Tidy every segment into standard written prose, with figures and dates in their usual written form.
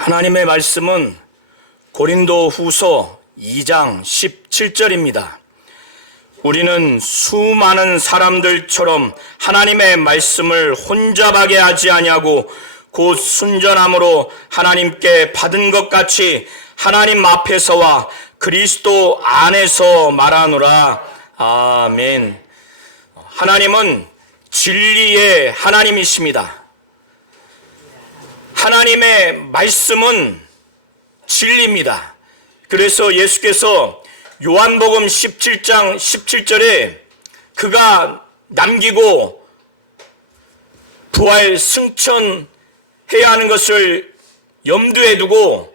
하나님의 말씀은 고린도후서 2장 17절입니다. 우리는 수많은 사람들처럼 하나님의 말씀을 혼잡하게 하지 아니하고 곧 순전함으로 하나님께 받은 것 같이 하나님 앞에서와 그리스도 안에서 말하노라. 아멘. 하나님은 진리의 하나님이십니다. 하나님의 말씀은 진리입니다. 그래서 예수께서 요한복음 17장 17절에 그가 남기고 부활 승천해야 하는 것을 염두에 두고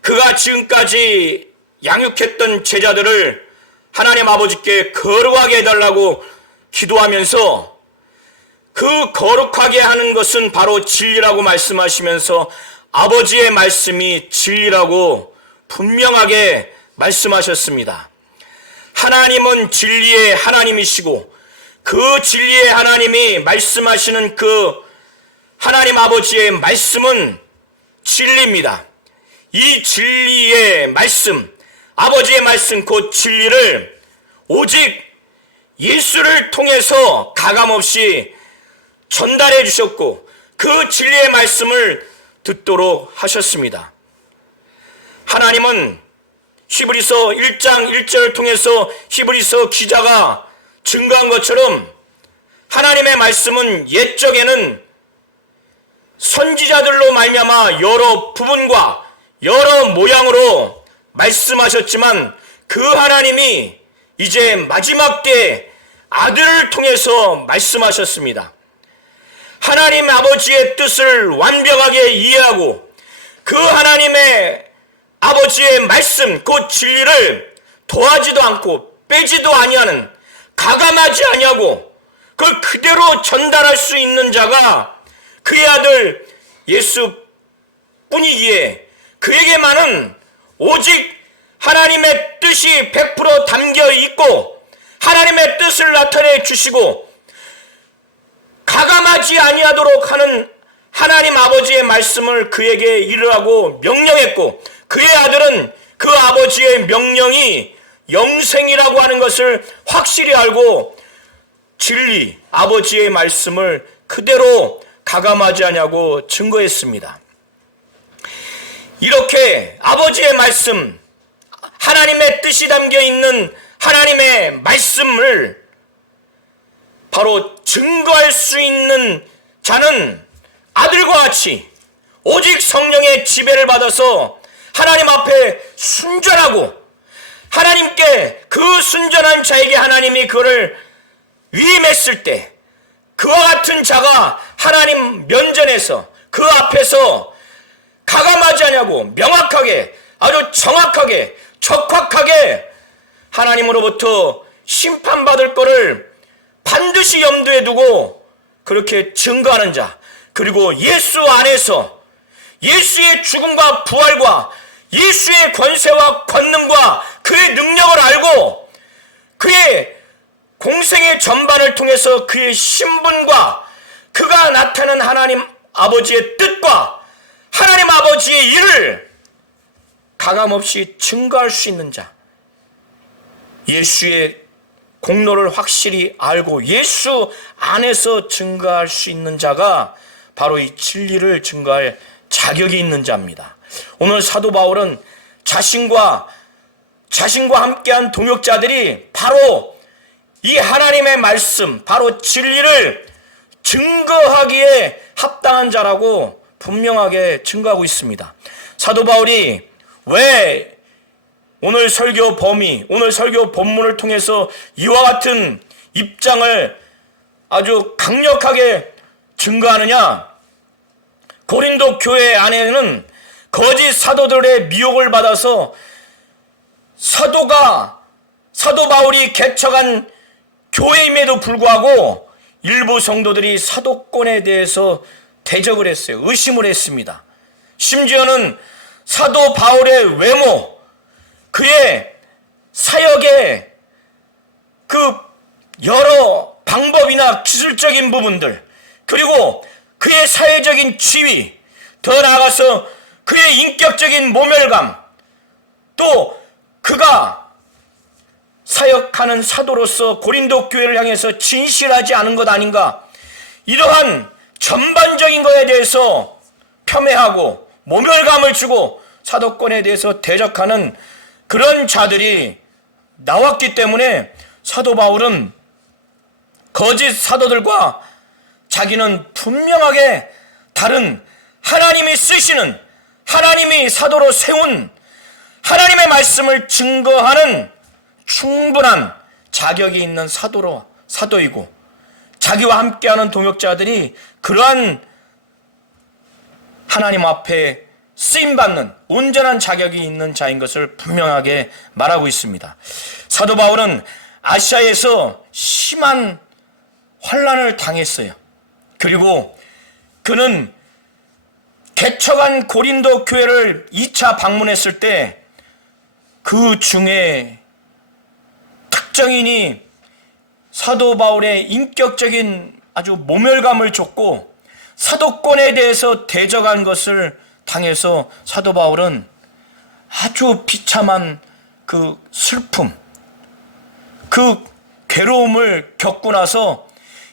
그가 지금까지 양육했던 제자들을 하나님 아버지께 거룩하게 해달라고 기도하면서 그 거룩하게 하는 것은 바로 진리라고 말씀하시면서 아버지의 말씀이 진리라고 분명하게 말씀하셨습니다. 하나님은 진리의 하나님이시고 그 진리의 하나님이 말씀하시는 그 하나님 아버지의 말씀은 진리입니다. 이 진리의 말씀, 아버지의 말씀 곧 진리를 오직 예수를 통해서 가감없이 전달해 주셨고 그 진리의 말씀을 듣도록 하셨습니다. 하나님은 히브리서 1장 1절을 통해서 히브리서 기자가 증거한 것처럼 하나님의 말씀은 옛적에는 선지자들로 말미암아 여러 부분과 여러 모양으로 말씀하셨지만 그 하나님이 이제 마지막 때에 아들을 통해서 말씀하셨습니다. 하나님 아버지의 뜻을 완벽하게 이해하고 그 하나님의 아버지의 말씀 곧 진리를 더하지도 않고 빼지도 아니하는 가감하지 아니하고 그걸 그대로 전달할 수 있는 자가 그의 아들 예수뿐이기에 그에게만은 오직 하나님의 뜻이 100% 담겨 있고 하나님의 뜻을 나타내 주시고 가감하지 아니하도록 하는 하나님 아버지의 말씀을 그에게 이르라고 명령했고 그의 아들은 그 아버지의 명령이 영생이라고 하는 것을 확실히 알고 진리 아버지의 말씀을 그대로 가감하지 아니하고 증거했습니다. 이렇게 아버지의 말씀, 하나님의 뜻이 담겨 있는 하나님의 말씀을 바로 증거할 수 있는 자는 아들과 같이 오직 성령의 지배를 받아서 하나님 앞에 순전하고 하나님께 그 순전한 자에게 하나님이 그를 위임했을 때 그와 같은 자가 하나님 면전에서 그 앞에서 가감하지 않냐고 명확하게 아주 정확하게 적확하게 하나님으로부터 심판받을 것을 반드시 염두에 두고 그렇게 증거하는 자, 그리고 예수 안에서 예수의 죽음과 부활과 예수의 권세와 권능과 그의 능력을 알고 그의 공생의 전반을 통해서 그의 신분과 그가 나타낸 하나님 아버지의 뜻과 하나님 아버지의 일을 가감없이 증거할 수 있는 자, 예수의 공로를 확실히 알고 예수 안에서 증거할 수 있는 자가 바로 이 진리를 증거할 자격이 있는 자입니다. 오늘 사도 바울은 자신과 함께한 동역자들이 바로 이 하나님의 말씀, 바로 진리를 증거하기에 합당한 자라고 분명하게 증거하고 있습니다. 사도 바울이 왜 오늘 설교 본문을 통해서 이와 같은 입장을 아주 강력하게 증거하느냐? 고린도 교회 안에는 거짓 사도들의 미혹을 받아서 사도 바울이 개척한 교회임에도 불구하고 일부 성도들이 사도권에 대해서 대적을 했어요. 의심을 했습니다. 심지어는 사도 바울의 외모, 그의 사역의 그 여러 방법이나 기술적인 부분들, 그리고 그의 사회적인 지위, 더 나아가서 그의 인격적인 모멸감, 또 그가 사역하는 사도로서 고린도 교회를 향해서 진실하지 않은 것 아닌가, 이러한 전반적인 것에 대해서 폄훼하고 모멸감을 주고 사도권에 대해서 대적하는 그런 자들이 나왔기 때문에 사도 바울은 거짓 사도들과 자기는 분명하게 다른, 하나님이 쓰시는, 하나님이 사도로 세운 하나님의 말씀을 증거하는 충분한 자격이 있는 사도이고, 자기와 함께하는 동역자들이 그러한 하나님 앞에 쓰임받는 온전한 자격이 있는 자인 것을 분명하게 말하고 있습니다. 사도 바울은 아시아에서 심한 환난을 당했어요. 그리고 그는 개척한 고린도 교회를 2차 방문했을 때 그 중에 특정인이 사도 바울의 인격적인 아주 모멸감을 줬고 사도권에 대해서 대적한 것을 당해서 사도 바울은 아주 비참한 그 슬픔, 그 괴로움을 겪고 나서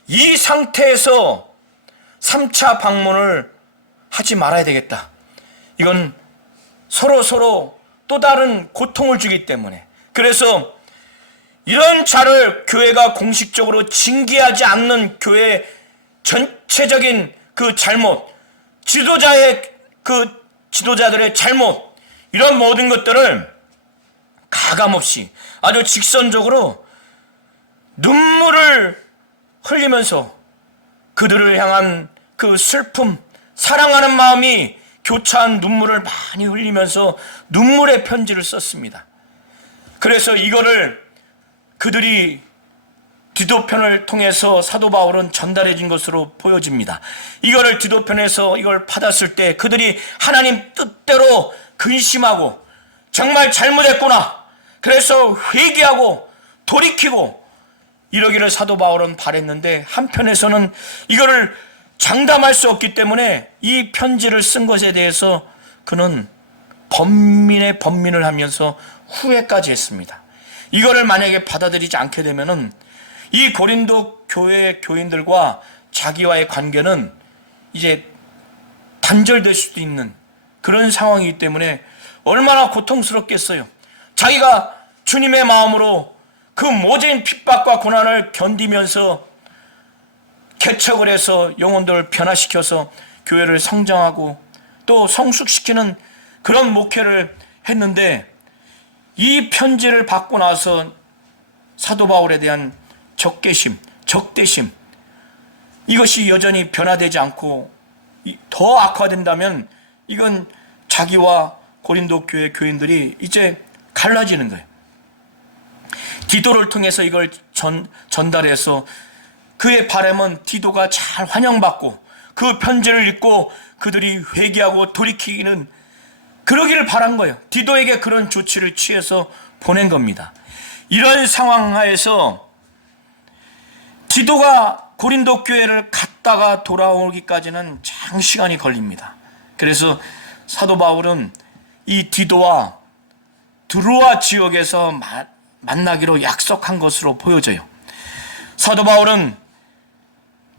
이 상태에서 3차 방문을 하지 말아야 되겠다. 이건 서로 또 다른 고통을 주기 때문에. 그래서 이런 자를 교회가 공식적으로 징계하지 않는 교회 전체적인 그 잘못, 지도자들의 잘못, 이런 모든 것들을 가감없이 아주 직선적으로 눈물을 흘리면서 그들을 향한 그 슬픔, 사랑하는 마음이 교차한 눈물을 많이 흘리면서 눈물의 편지를 썼습니다. 그래서 이거를 그들이 디도편을 통해서 사도 바울은 전달해 준 것으로 보여집니다. 이거를 디도편에서 이걸 받았을 때 그들이 하나님 뜻대로 근심하고 정말 잘못했구나, 그래서 회개하고 돌이키고 이러기를 사도 바울은 바랬는데, 한편에서는 이거를 장담할 수 없기 때문에 이 편지를 쓴 것에 대해서 그는 번민을 하면서 후회까지 했습니다. 이거를 만약에 받아들이지 않게 되면은 이 고린도 교회 교인들과 자기와의 관계는 이제 단절될 수도 있는 그런 상황이기 때문에 얼마나 고통스럽겠어요. 자기가 주님의 마음으로 그 모진 핍박과 고난을 견디면서 개척을 해서 영혼들을 변화시켜서 교회를 성장하고 또 성숙시키는 그런 목회를 했는데, 이 편지를 받고 나서 사도 바울에 대한 적개심, 적대심, 이것이 여전히 변화되지 않고 더 악화된다면 이건 자기와 고린도 교회 교인들이 이제 갈라지는 거예요. 디도를 통해서 이걸 전달해서 그의 바람은 디도가 잘 환영받고 그 편지를 읽고 그들이 회개하고 돌이키는 그러기를 바란 거예요. 디도에게 그런 조치를 취해서 보낸 겁니다. 이런 상황 하에서 디도가 고린도 교회를 갔다가 돌아오기까지는 장시간이 걸립니다. 그래서 사도 바울은 이 디도와 드로아 지역에서 만나기로 약속한 것으로 보여져요. 사도 바울은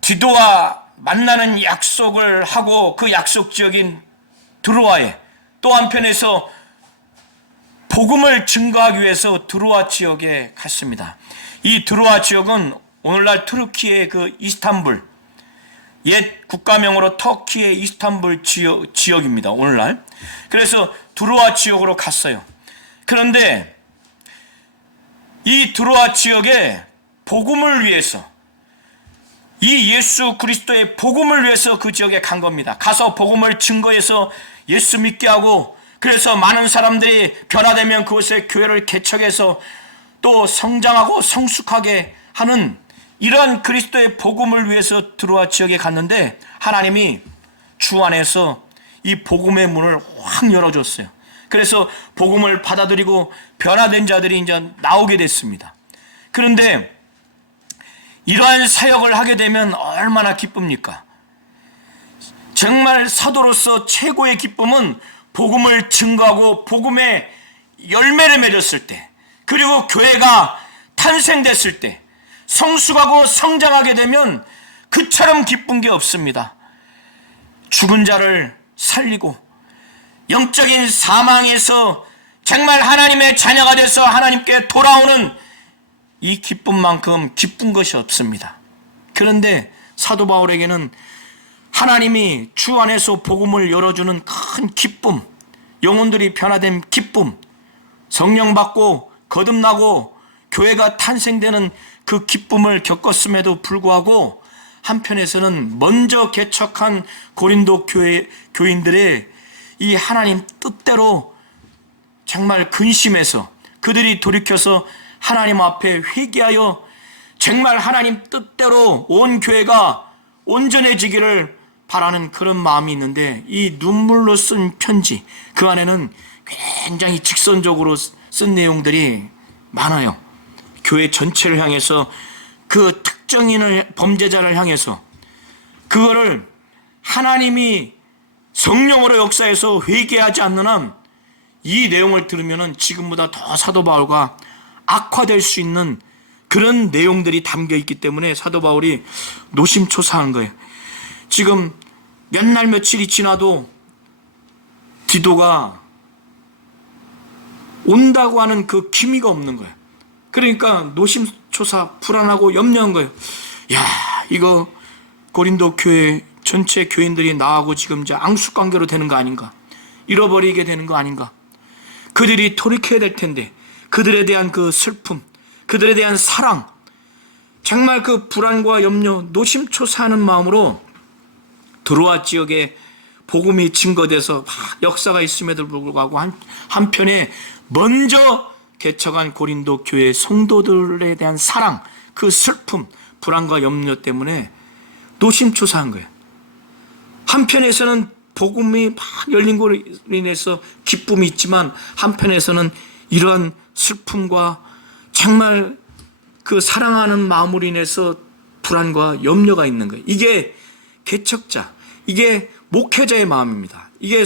디도와 만나는 약속을 하고 그 약속 지역인 드로아에, 또 한편에서 복음을 증거하기 위해서 드로아 지역에 갔습니다. 이 드로아 지역은 오늘날 투르키의 그 이스탄불, 옛 국가명으로 터키의 이스탄불 지역입니다. 오늘날. 그래서 드로아 지역으로 갔어요. 그런데 이 드로아 지역에 복음을 위해서, 이 예수 그리스도의 복음을 위해서 그 지역에 간 겁니다. 가서 복음을 증거해서 예수 믿게 하고, 그래서 많은 사람들이 변화되면 그곳에 교회를 개척해서 또 성장하고 성숙하게 하는 이러한 그리스도의 복음을 위해서 드로아 지역에 갔는데, 하나님이 주 안에서 이 복음의 문을 확 열어줬어요. 그래서 복음을 받아들이고 변화된 자들이 이제 나오게 됐습니다. 그런데 이러한 사역을 하게 되면 얼마나 기쁩니까? 정말 사도로서 최고의 기쁨은 복음을 증거하고 복음의 열매를 맺었을 때, 그리고 교회가 탄생됐을 때, 성숙하고 성장하게 되면 그처럼 기쁜 게 없습니다. 죽은 자를 살리고 영적인 사망에서 정말 하나님의 자녀가 돼서 하나님께 돌아오는 이 기쁨만큼 기쁜 것이 없습니다. 그런데 사도 바울에게는 하나님이 주 안에서 복음을 열어주는 큰 기쁨, 영혼들이 변화된 기쁨, 성령 받고 거듭나고 교회가 탄생되는 그 기쁨을 겪었음에도 불구하고 한편에서는 먼저 개척한 고린도 교인들의 이 하나님 뜻대로 정말 근심해서 그들이 돌이켜서 하나님 앞에 회개하여 정말 하나님 뜻대로 온 교회가 온전해지기를 바라는 그런 마음이 있는데, 이 눈물로 쓴 편지, 그 안에는 굉장히 직선적으로 쓴 내용들이 많아요. 교회 전체를 향해서, 그 특정인을, 범죄자를 향해서 그거를 하나님이 성령으로 역사해서 회개하지 않는 한 이 내용을 들으면 지금보다 더 사도 바울과 악화될 수 있는 그런 내용들이 담겨 있기 때문에 사도 바울이 노심초사한 거예요. 지금 몇 날 며칠이 지나도 디도가 온다고 하는 그 기미가 없는 거예요. 그러니까 노심초사, 불안하고 염려한 거예요. 야, 이거 고린도 교회 전체 교인들이 나하고 지금 이제 앙숙관계로 되는 거 아닌가, 잃어버리게 되는 거 아닌가, 그들이 돌이켜야 될 텐데 그들에 대한 그 슬픔, 그들에 대한 사랑, 정말 그 불안과 염려, 노심초사하는 마음으로 드로아 지역에 복음이 증거돼서 역사가 있음에도 불구하고 한편에 먼저 개척한 고린도 교회 성도들에 대한 사랑, 그 슬픔, 불안과 염려 때문에 노심초사한 거예요. 한편에서는 복음이 막 열린 것으로 인해서 기쁨이 있지만 한편에서는 이러한 슬픔과 정말 그 사랑하는 마음으로 인해서 불안과 염려가 있는 거예요. 이게 개척자, 이게 목회자의 마음입니다. 이게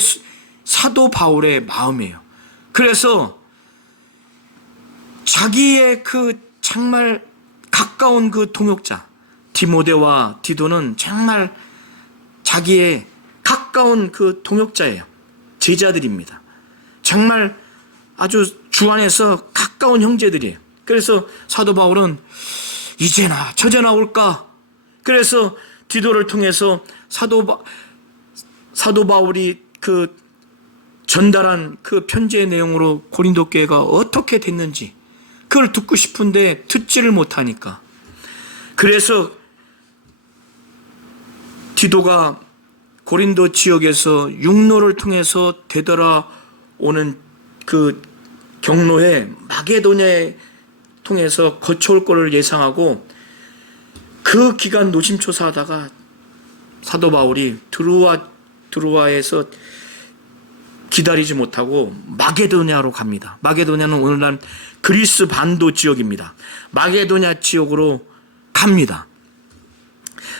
사도 바울의 마음이에요. 그래서 자기의 그 정말 가까운 그 동역자 디모데와 디도는 정말 자기의 가까운 그 동역자예요. 제자들입니다. 정말 아주 주 안에서 가까운 형제들이에요. 그래서 사도 바울은 이제나 저제나 올까? 그래서 디도를 통해서 사도 바울이 그 전달한 그 편지의 내용으로 고린도 교회가 어떻게 됐는지 그걸 듣고 싶은데 듣지를 못하니까, 그래서 디도가 고린도 지역에서 육로를 통해서 되돌아오는 그 경로에 마게도냐에 통해서 거쳐올 것을 예상하고 그 기간 노심초사하다가 사도 바울이 드로아에서 기다리지 못하고 마게도냐로 갑니다. 마게도냐는 오늘날 그리스 반도 지역입니다. 마게도냐 지역으로 갑니다.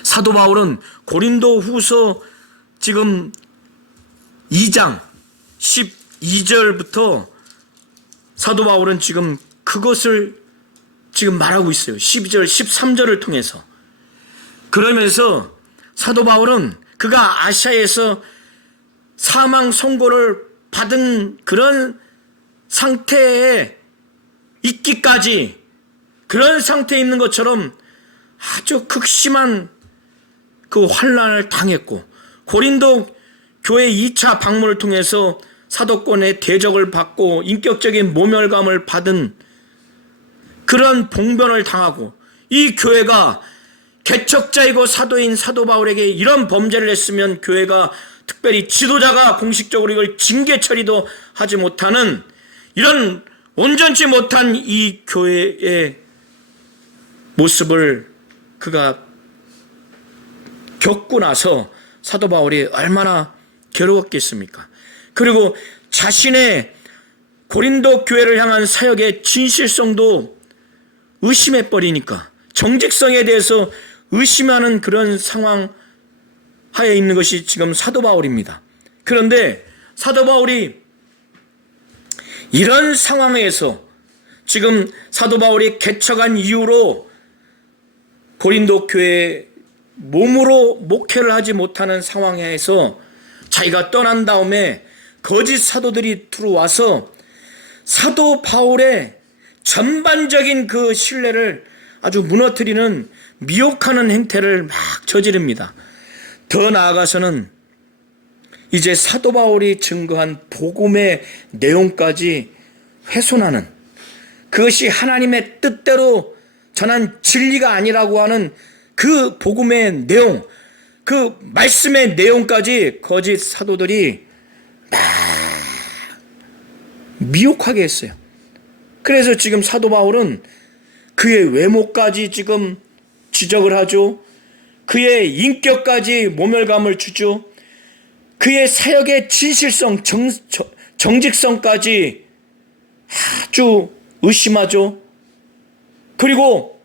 사도 바울은 고린도 후서 지금 2장 12절부터 사도 바울은 지금 그것을 지금 말하고 있어요. 12절, 13절을 통해서. 그러면서 사도 바울은 그가 아시아에서 사망 선고를 받은 그런 상태에 있기까지, 그런 상태에 있는 것처럼 아주 극심한 그 환난을 당했고, 고린도 교회 2차 방문을 통해서 사도권의 대적을 받고 인격적인 모멸감을 받은 그런 봉변을 당하고, 이 교회가 개척자이고 사도인 사도 바울에게 이런 범죄를 했으면 교회가, 특별히 지도자가 공식적으로 이걸 징계 처리도 하지 못하는 이런 온전치 못한 이 교회의 모습을 그가 겪고 나서 사도 바울이 얼마나 괴로웠겠습니까? 그리고 자신의 고린도 교회를 향한 사역의 진실성도 의심해버리니까, 정직성에 대해서 의심하는 그런 상황 하에 있는 것이 지금 사도 바울입니다. 그런데 사도 바울이 이런 상황에서 지금 사도 바울이 개척한 이후로 고린도 교회에 몸으로 목회를 하지 못하는 상황에서 자기가 떠난 다음에 거짓 사도들이 들어와서 사도 바울의 전반적인 그 신뢰를 아주 무너뜨리는 미혹하는 행태를 막 저지릅니다. 더 나아가서는 이제 사도 바울이 증거한 복음의 내용까지 훼손하는, 그것이 하나님의 뜻대로 전한 진리가 아니라고 하는 그 복음의 내용, 그 말씀의 내용까지 거짓 사도들이 막 미혹하게 했어요. 그래서 지금 사도 바울은 그의 외모까지 지금 지적을 하죠. 그의 인격까지 모멸감을 주죠. 그의 사역의 진실성, 정직성까지 아주 의심하죠. 그리고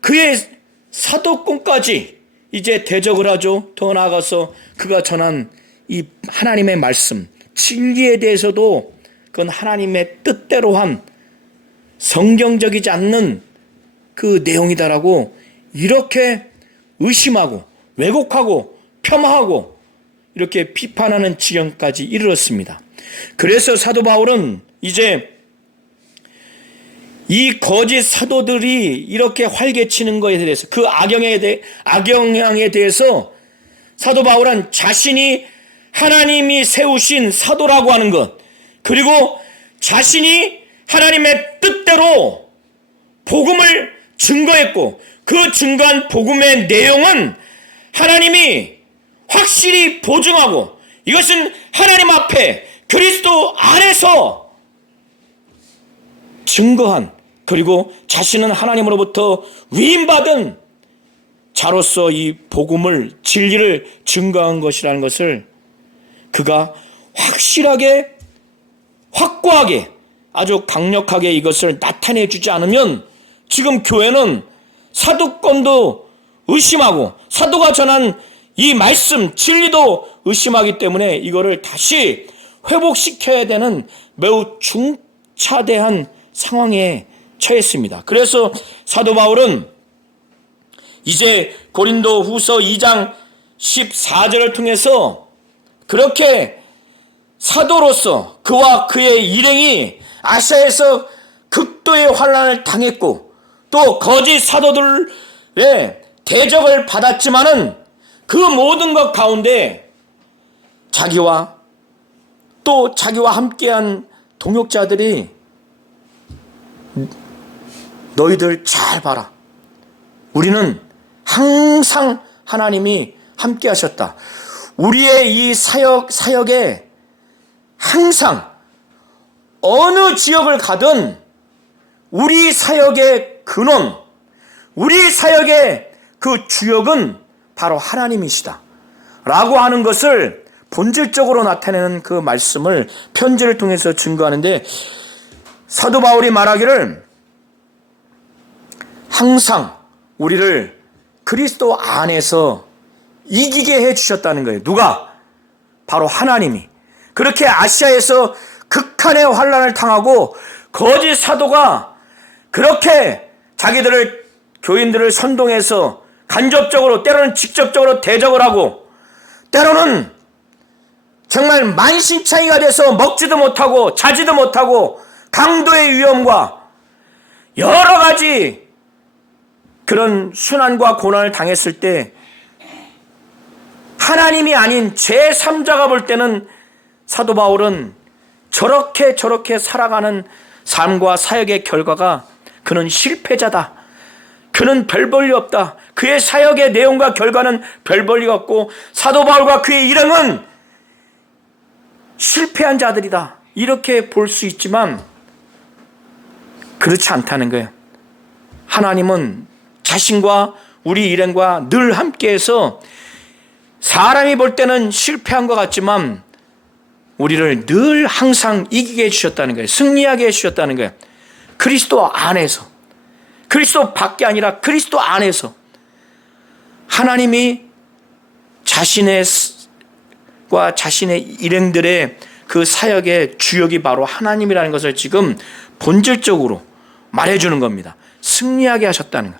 그의 사도권까지 이제 대적을 하죠. 더 나아가서 그가 전한 이 하나님의 말씀, 진리에 대해서도 그건 하나님의 뜻대로 한 성경적이지 않는 그 내용이다라고 이렇게 의심하고 왜곡하고 폄하하고 이렇게 비판하는 지경까지 이르렀습니다. 그래서 사도 바울은 이제 이 거짓 사도들이 이렇게 활개치는 것에 대해서, 그 악영향에 대해서 사도 바울은 자신이 하나님이 세우신 사도라고 하는 것, 그리고 자신이 하나님의 뜻대로 복음을 증거했고 그 증거한 복음의 내용은 하나님이 확실히 보증하고 이것은 하나님 앞에 그리스도 안에서 증거한, 그리고 자신은 하나님으로부터 위임받은 자로서 이 복음을, 진리를 증거한 것이라는 것을 그가 확실하게, 확고하게, 아주 강력하게 이것을 나타내 주지 않으면 지금 교회는 사도권도 의심하고 사도가 전한 이 말씀, 진리도 의심하기 때문에 이거를 다시 회복시켜야 되는 매우 중차대한 상황에 처했습니다. 그래서 사도 바울은 이제 고린도 후서 2장 14절을 통해서 그렇게 사도로서 그와 그의 일행이 아시아에서 극도의 환난을 당했고 또 거짓 사도들의 대적을 받았지만은 그 모든 것 가운데 자기와 또 자기와 함께한 동역자들이 너희들 잘 봐라. 우리는 항상 하나님이 함께 하셨다. 우리의 이 사역에 항상 어느 지역을 가든 우리 사역의 근원, 우리 사역의 그 주역은 바로 하나님이시다 라고 하는 것을 본질적으로 나타내는 그 말씀을 편지를 통해서 증거하는데, 사도 바울이 말하기를 항상 우리를 그리스도 안에서 이기게 해주셨다는 거예요. 누가? 바로 하나님이. 그렇게 아시아에서 극한의 환난을 당하고 거짓 사도가 그렇게 자기들을, 교인들을 선동해서 간접적으로 때로는 직접적으로 대적을 하고 때로는 정말 만신창이가 돼서 먹지도 못하고 자지도 못하고 강도의 위험과 여러 가지 그런 순환과 고난을 당했을 때 하나님이 아닌 제3자가 볼 때는 사도 바울은 저렇게 살아가는 삶과 사역의 결과가 그는 실패자다. 그는 별 볼일 없다. 그의 사역의 내용과 결과는 별 볼일 없고 사도 바울과 그의 일행은 실패한 자들이다. 이렇게 볼 수 있지만 그렇지 않다는 거예요. 하나님은 자신과 우리 일행과 늘 함께해서 사람이 볼 때는 실패한 것 같지만 우리를 늘 항상 이기게 해주셨다는 거예요. 승리하게 해주셨다는 거예요. 그리스도 안에서, 그리스도 밖에 아니라 그리스도 안에서 하나님이 자신의 일행들의 그 사역의 주역이 바로 하나님이라는 것을 지금 본질적으로 말해주는 겁니다. 승리하게 하셨다는 것.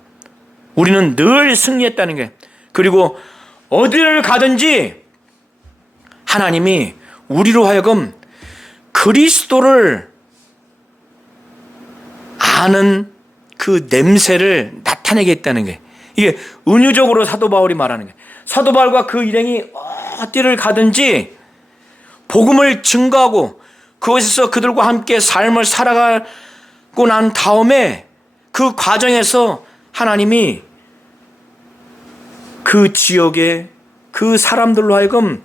우리는 늘 승리했다는 게, 그리고 어디를 가든지 하나님이 우리로 하여금 그리스도를 아는 그 냄새를 나타내게 했다는 게, 이게 은유적으로 사도 바울이 말하는 게, 사도 바울과 그 일행이 어디를 가든지 복음을 증거하고 그곳에서 그들과 함께 삶을 살아가고 난 다음에 그 과정에서 하나님이 그 지역의 그 사람들로 하여금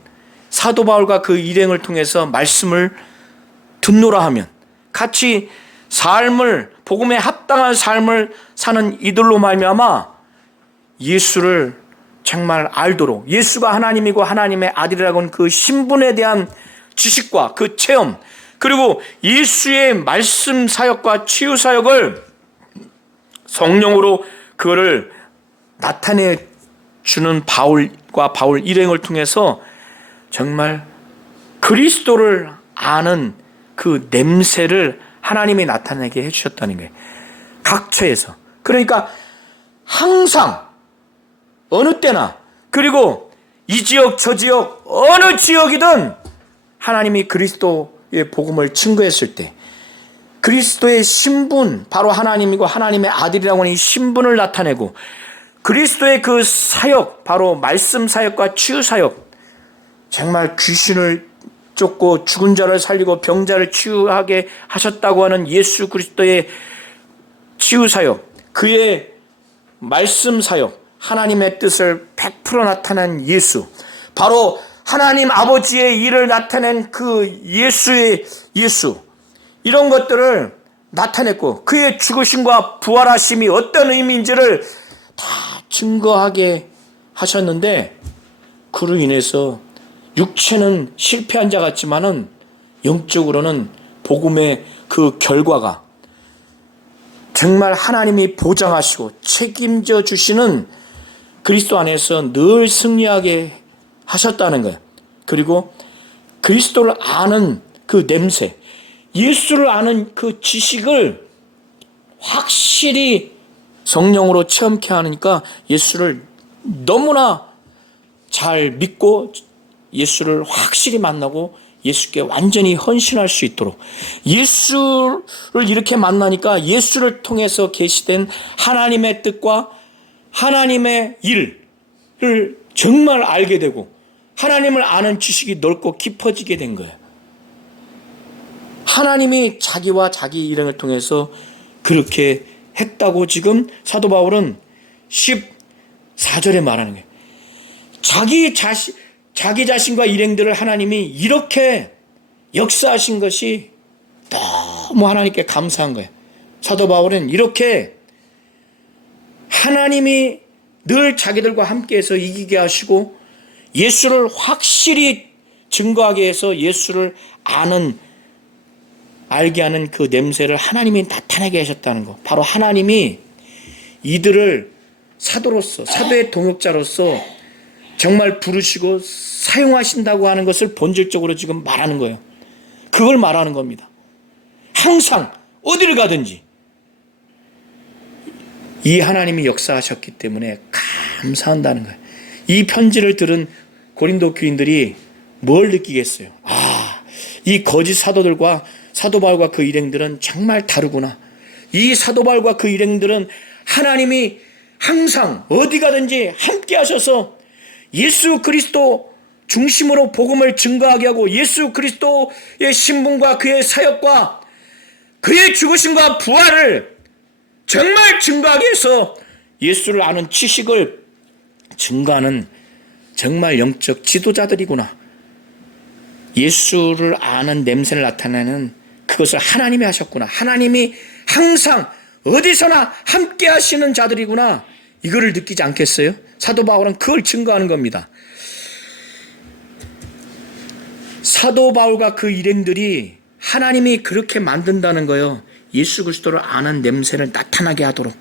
사도 바울과 그 일행을 통해서 말씀을 듣노라 하면 같이 삶을, 복음에 합당한 삶을 사는 이들로 말미암아 예수를 정말 알도록, 예수가 하나님이고 하나님의 아들이라고는 그 신분에 대한 지식과 그 체험, 그리고 예수의 말씀 사역과 치유 사역을 성령으로 그거를 나타내 주는 바울과 바울 일행을 통해서 정말 그리스도를 아는 그 냄새를 하나님이 나타내게 해주셨다는 거예요. 각처에서. 그러니까 항상 어느 때나, 그리고 이 지역 저 지역 어느 지역이든 하나님이 그리스도의 복음을 증거했을 때 그리스도의 신분, 바로 하나님이고 하나님의 아들이라고 하는 이 신분을 나타내고 그리스도의 그 사역, 바로 말씀 사역과 치유 사역, 정말 귀신을 쫓고 죽은 자를 살리고 병자를 치유하게 하셨다고 하는 예수 그리스도의 치유 사역, 그의 말씀 사역, 하나님의 뜻을 100% 나타낸 예수, 바로 하나님 아버지의 일을 나타낸 그 예수의 예수, 이런 것들을 나타냈고 그의 죽으심과 부활하심이 어떤 의미인지를 다 증거하게 하셨는데, 그로 인해서 육체는 실패한 자 같지만은 영적으로는 복음의 그 결과가 정말 하나님이 보장하시고 책임져 주시는 그리스도 안에서 늘 승리하게 하셨다는 거예요. 그리고 그리스도를 아는 그 냄새, 예수를 아는 그 지식을 확실히 성령으로 체험케 하니까 예수를 너무나 잘 믿고 예수를 확실히 만나고 예수께 완전히 헌신할 수 있도록, 예수를 이렇게 만나니까 예수를 통해서 계시된 하나님의 뜻과 하나님의 일을 정말 알게 되고 하나님을 아는 지식이 넓고 깊어지게 된 거예요. 하나님이 자기와 자기 일행을 통해서 그렇게 했다고 지금 사도 바울은 14절에 말하는 거예요. 자기 자신과 일행들을 하나님이 이렇게 역사하신 것이 너무 하나님께 감사한 거예요. 사도 바울은 이렇게 하나님이 늘 자기들과 함께해서 이기게 하시고 예수를 확실히 증거하게 해서 예수를 알게 하는 그 냄새를 하나님이 나타내게 하셨다는 거. 바로 하나님이 이들을 사도로서, 사도의 동역자로서 정말 부르시고 사용하신다고 하는 것을 본질적으로 지금 말하는 거예요. 그걸 말하는 겁니다. 항상 어디를 가든지 이 하나님이 역사하셨기 때문에 감사한다는 거예요. 이 편지를 들은 고린도 교인들이 뭘 느끼겠어요? 이 거짓 사도들과 사도 바울과 그 일행들은 정말 다르구나. 이 사도 바울과 그 일행들은 하나님이 항상 어디 가든지 함께 하셔서 예수 그리스도 중심으로 복음을 증거하게 하고 예수 그리스도의 신분과 그의 사역과 그의 죽으심과 부활을 정말 증거하게 해서 예수를 아는 지식을 증거하는 정말 영적 지도자들이구나. 예수를 아는 냄새를 나타내는 그것을 하나님이 하셨구나. 하나님이 항상 어디서나 함께 하시는 자들이구나. 이거를 느끼지 않겠어요? 사도 바울은 그걸 증거하는 겁니다. 사도 바울과 그 일행들이 하나님이 그렇게 만든다는 거예요. 예수 그리스도를 아는 냄새를 나타나게 하도록.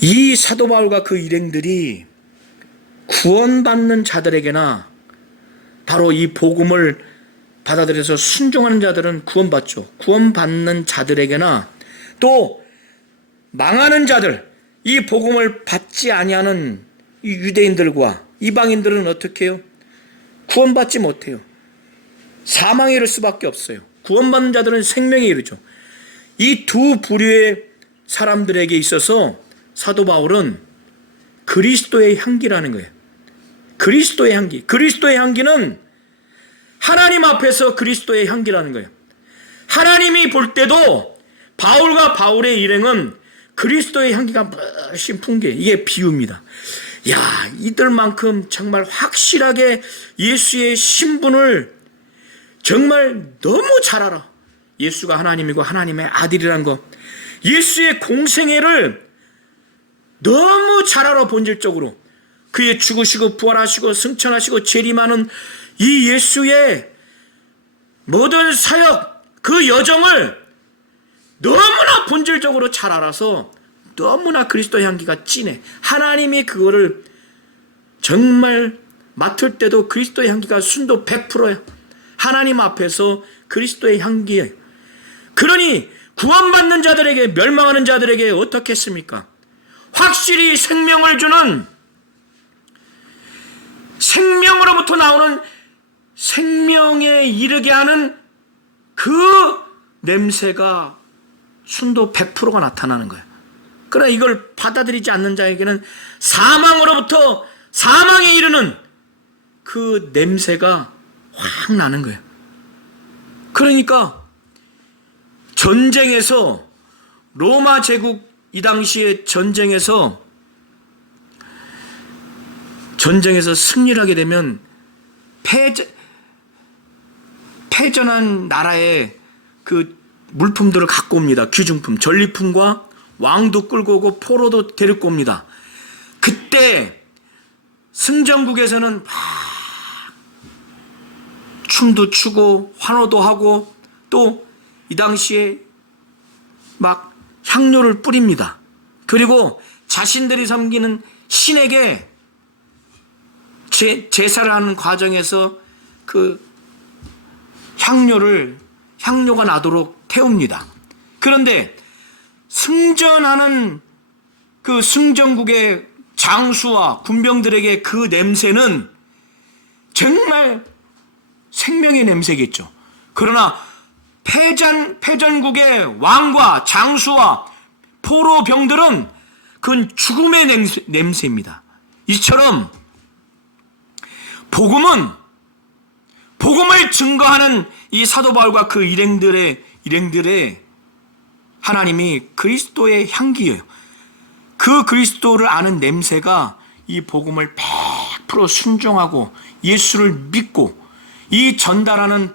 이 사도 바울과 그 일행들이 구원받는 자들에게나 바로 이 복음을 받아들여서 순종하는 자들은 구원받죠. 구원받는 자들에게나 또 망하는 자들, 이 복음을 받지 아니하는 이 유대인들과 이방인들은 어떻게 해요? 구원받지 못해요. 사망에 이를 수밖에 없어요. 구원받는 자들은 생명에 이르죠. 이 두 부류의 사람들에게 있어서 사도 바울은 그리스도의 향기라는 거예요. 그리스도의 향기. 그리스도의 향기는 하나님 앞에서 그리스도의 향기라는 거예요. 하나님이 볼 때도 바울과 바울의 일행은 그리스도의 향기가 훨씬 풍기해. 이게 비유입니다. 야, 이들만큼 정말 확실하게 예수의 신분을 정말 너무 잘 알아. 예수가 하나님이고 하나님의 아들이란 거. 예수의 공생애를 너무 잘 알아. 본질적으로 그의 죽으시고 부활하시고 승천하시고 재림하는 이 예수의 모든 사역, 그 여정을 너무나 본질적으로 잘 알아서 너무나 그리스도의 향기가 진해. 하나님이 그거를 정말 맡을 때도 그리스도의 향기가 순도 100%예요. 하나님 앞에서 그리스도의 향기예요. 그러니 구원받는 자들에게, 멸망하는 자들에게 어떻게 했습니까? 확실히 생명을 주는, 생명으로부터 나오는 생명에 이르게 하는 그 냄새가 순도 100%가 나타나는 거예요. 그러나 이걸 받아들이지 않는 자에게는 사망으로부터 사망에 이르는 그 냄새가 확 나는 거예요. 그러니까 전쟁에서, 로마 제국 이 당시에 전쟁에서 승리를 하게 되면 패전한 나라의 그 물품들을 갖고 옵니다. 귀중품, 전리품과 왕도 끌고 오고 포로도 데리고 옵니다. 그때 승전국에서는 막 춤도 추고 환호도 하고 또 이 당시에 막 향료를 뿌립니다. 그리고 자신들이 섬기는 신에게 제사를 하는 과정에서 그 향료가 나도록 태웁니다. 그런데 승전하는 그 승전국의 장수와 군병들에게 그 냄새는 정말 생명의 냄새겠죠. 그러나 패전국의 왕과 장수와 포로병들은 그건 죽음의 냄새입니다. 이처럼 복음을 증거하는 이 사도 바울과 그 일행들의 하나님이 그리스도의 향기예요. 그 그리스도를 아는 냄새가 이 복음을 100% 순종하고 예수를 믿고 이 전달하는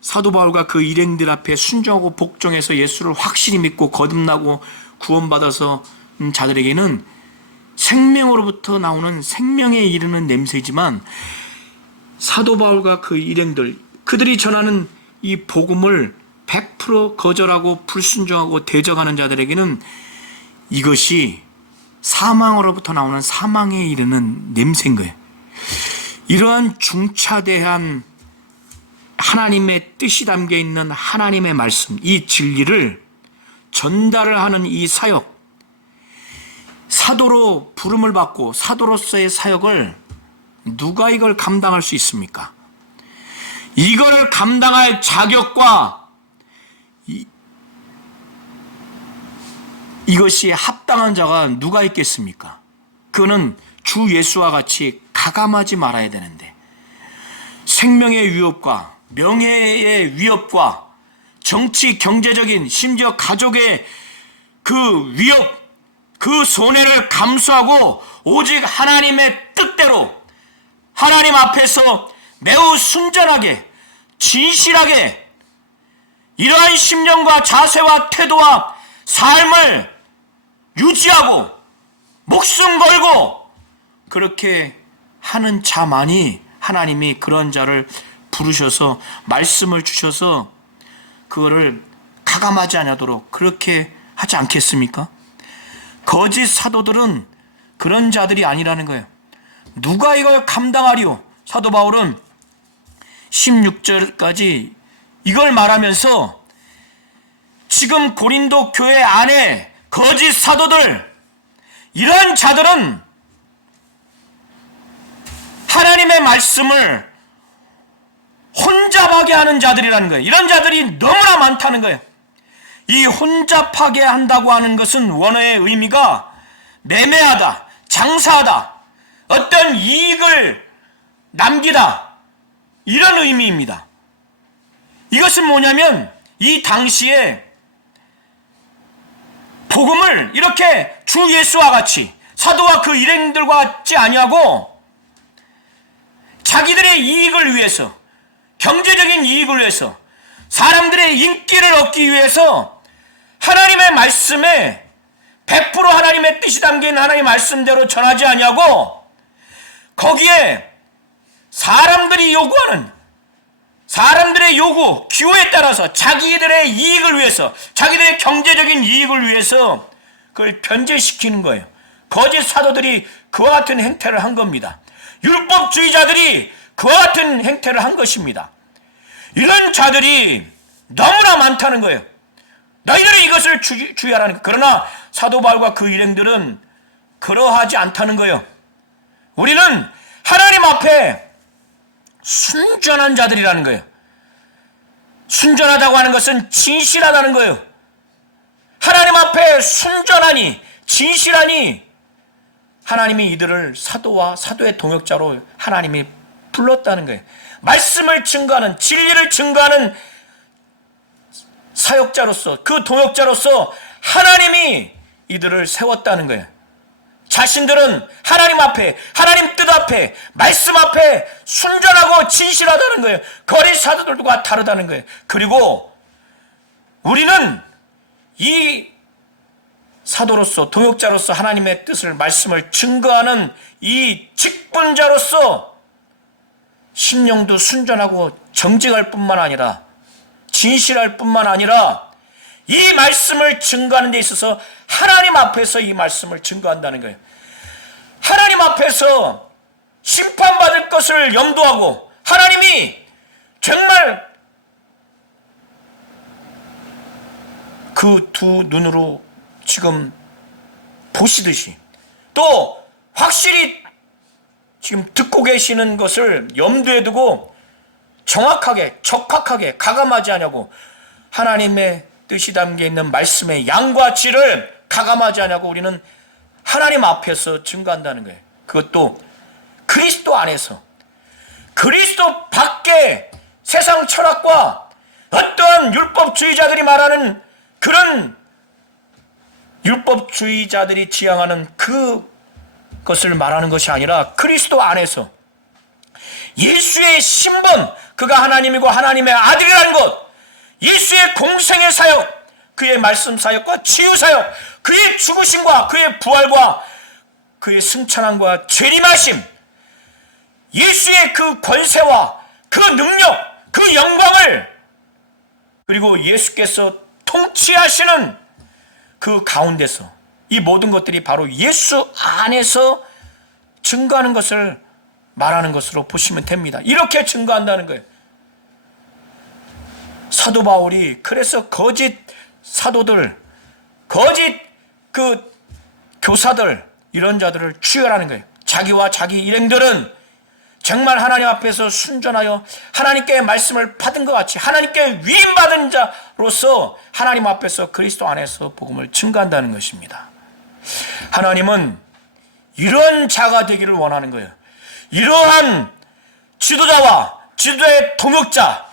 사도 바울과 그 일행들 앞에 순종하고 복종해서 예수를 확실히 믿고 거듭나고 구원받아서 자들에게는 생명으로부터 나오는 생명에 이르는 냄새이지만 사도 바울과 그 일행들, 그들이 전하는 이 복음을 100% 거절하고 불순종하고 대적하는 자들에게는 이것이 사망으로부터 나오는 사망에 이르는 냄새인 거예요. 이러한 중차대한 하나님의 뜻이 담겨 있는 하나님의 말씀, 이 진리를 전달을 하는 이 사역, 사도로 부름을 받고 사도로서의 사역을 누가 이걸 감당할 수 있습니까? 이걸 감당할 자격과 이것이 합당한 자가 누가 있겠습니까? 그는 주 예수와 같이 가감하지 말아야 되는데 생명의 위협과 명예의 위협과 정치, 경제적인, 심지어 가족의 그 위협, 그 손해를 감수하고 오직 하나님의 뜻대로 하나님 앞에서 매우 순전하게, 진실하게 이러한 심령과 자세와 태도와 삶을 유지하고 목숨 걸고 그렇게 하는 자만이 하나님이 그런 자를 부르셔서 말씀을 주셔서 그거를 가감하지 않도록 그렇게 하지 않겠습니까? 거짓 사도들은 그런 자들이 아니라는 거예요. 누가 이걸 감당하리요? 사도 바울은 16절까지 이걸 말하면서 지금 고린도 교회 안에 거짓 사도들, 이런 자들은 하나님의 말씀을 혼잡하게 하는 자들이라는 거예요. 이런 자들이 너무나 많다는 거예요. 이 혼잡하게 한다고 하는 것은 원어의 의미가 매매하다, 장사하다, 어떤 이익을 남기다, 이런 의미입니다. 이것은 뭐냐면 이 당시에 복음을 이렇게 주 예수와 같이 사도와 그 일행들과 같지 아니하고 자기들의 이익을 위해서, 경제적인 이익을 위해서, 사람들의 인기를 얻기 위해서 하나님의 말씀에 100% 하나님의 뜻이 담긴 하나님의 말씀대로 전하지 아니하고 거기에 사람들이 요구하는, 사람들의 요구, 기호에 따라서 자기들의 이익을 위해서, 자기들의 경제적인 이익을 위해서 그걸 변제시키는 거예요. 거짓 사도들이 그와 같은 행태를 한 겁니다. 율법주의자들이 그와 같은 행태를 한 것입니다. 이런 자들이 너무나 많다는 거예요. 너희들이 이것을 주의하라는 거예요. 그러나 사도 바울과 그 일행들은 그러하지 않다는 거예요. 우리는 하나님 앞에 순전한 자들이라는 거예요. 순전하다고 하는 것은 진실하다는 거예요. 하나님 앞에 순전하니, 진실하니 하나님이 이들을 사도와 사도의 동역자로 하나님이 불렀다는 거예요. 말씀을 증거하는, 진리를 증거하는 사역자로서, 그 동역자로서 하나님이 이들을 세웠다는 거예요. 자신들은 하나님 앞에, 하나님 뜻 앞에, 말씀 앞에 순전하고 진실하다는 거예요. 거짓 사도들과 다르다는 거예요. 그리고 우리는 이 사도로서, 동역자로서 하나님의 뜻을, 말씀을 증거하는 이 직분자로서 심령도 순전하고 정직할 뿐만 아니라, 진실할 뿐만 아니라 이 말씀을 증거하는 데 있어서 하나님 앞에서 이 말씀을 증거한다는 거예요. 하나님 앞에서 심판받을 것을 염두하고 하나님이 정말 그 두 눈으로 지금 보시듯이, 또 확실히 지금 듣고 계시는 것을 염두에 두고 정확하게, 적확하게, 가감하지 않냐고, 하나님의 뜻이 담겨있는 말씀의 양과 질을 가감하지 않냐고 우리는 하나님 앞에서 증거한다는 거예요. 그것도 그리스도 안에서. 그리스도 밖에 세상 철학과 어떤 율법주의자들이 말하는 그런 율법주의자들이 지향하는 그것을 말하는 것이 아니라 그리스도 안에서 예수의 신분, 그가 하나님이고 하나님의 아들이라는 것, 예수의 공생의 사역, 그의 말씀 사역과 치유 사역, 그의 죽으심과 그의 부활과 그의 승천함과 재림하심, 예수의 그 권세와 그 능력, 그 영광을, 그리고 예수께서 통치하시는 그 가운데서 이 모든 것들이 바로 예수 안에서 증거하는 것을 말하는 것으로 보시면 됩니다. 이렇게 증거한다는 거예요. 사도 바울이 그래서 거짓 사도들, 거짓 그 교사들, 이런 자들을 추열하는 거예요. 자기와 자기 일행들은 정말 하나님 앞에서 순전하여 하나님께 말씀을 받은 것 같이 하나님께 위임받은 자로서 하나님 앞에서 그리스도 안에서 복음을 증거한다는 것입니다. 하나님은 이런 자가 되기를 원하는 거예요. 이러한 지도자와 지도의 동역자,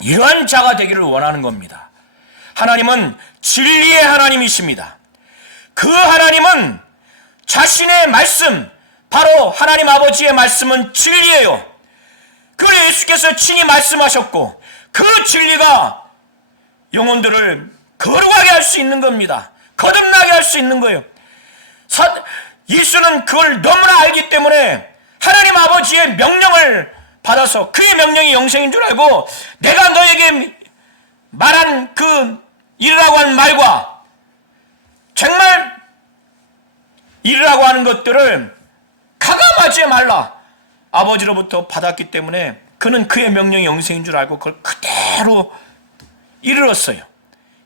이러한 자가 되기를 원하는 겁니다. 하나님은 진리의 하나님이십니다. 그 하나님은 자신의 말씀, 바로 하나님 아버지의 말씀은 진리예요. 그 예수께서 친히 말씀하셨고 그 진리가 영혼들을 거룩하게 할 수 있는 겁니다. 거듭나게 할 수 있는 거예요. 예수는 그걸 너무나 알기 때문에 하나님 아버지의 명령을 받아서, 그의 명령이 영생인 줄 알고 내가 너에게 말한 그 이르라고 한 말과 정말 이르라고 하는 것들을 가감하지 말라, 아버지로부터 받았기 때문에 그는 그의 명령이 영생인 줄 알고 그걸 그대로 이르렀어요.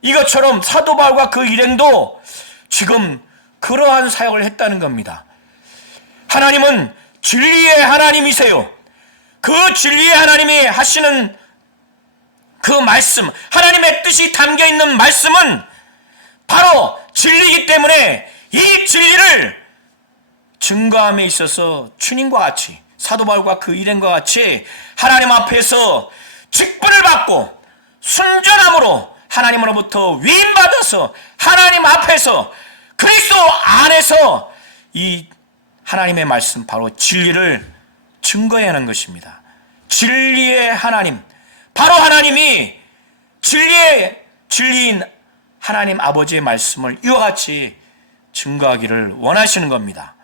이것처럼 사도 바울과 그 일행도 지금 그러한 사역을 했다는 겁니다. 하나님은 진리의 하나님이세요. 그 진리의 하나님이 하시는 그 말씀, 하나님의 뜻이 담겨있는 말씀은 바로 진리이기 때문에 이 진리를 증거함에 있어서 주님과 같이, 사도 바울과 그 일행과 같이 하나님 앞에서 직분을 받고 순전함으로 하나님으로부터 위임받아서 하나님 앞에서 그리스도 안에서 이 하나님의 말씀, 바로 진리를 증거해야 하는 것입니다. 진리의 하나님, 바로 하나님이 진리인 하나님 아버지의 말씀을 이와 같이 증거하기를 원하시는 겁니다.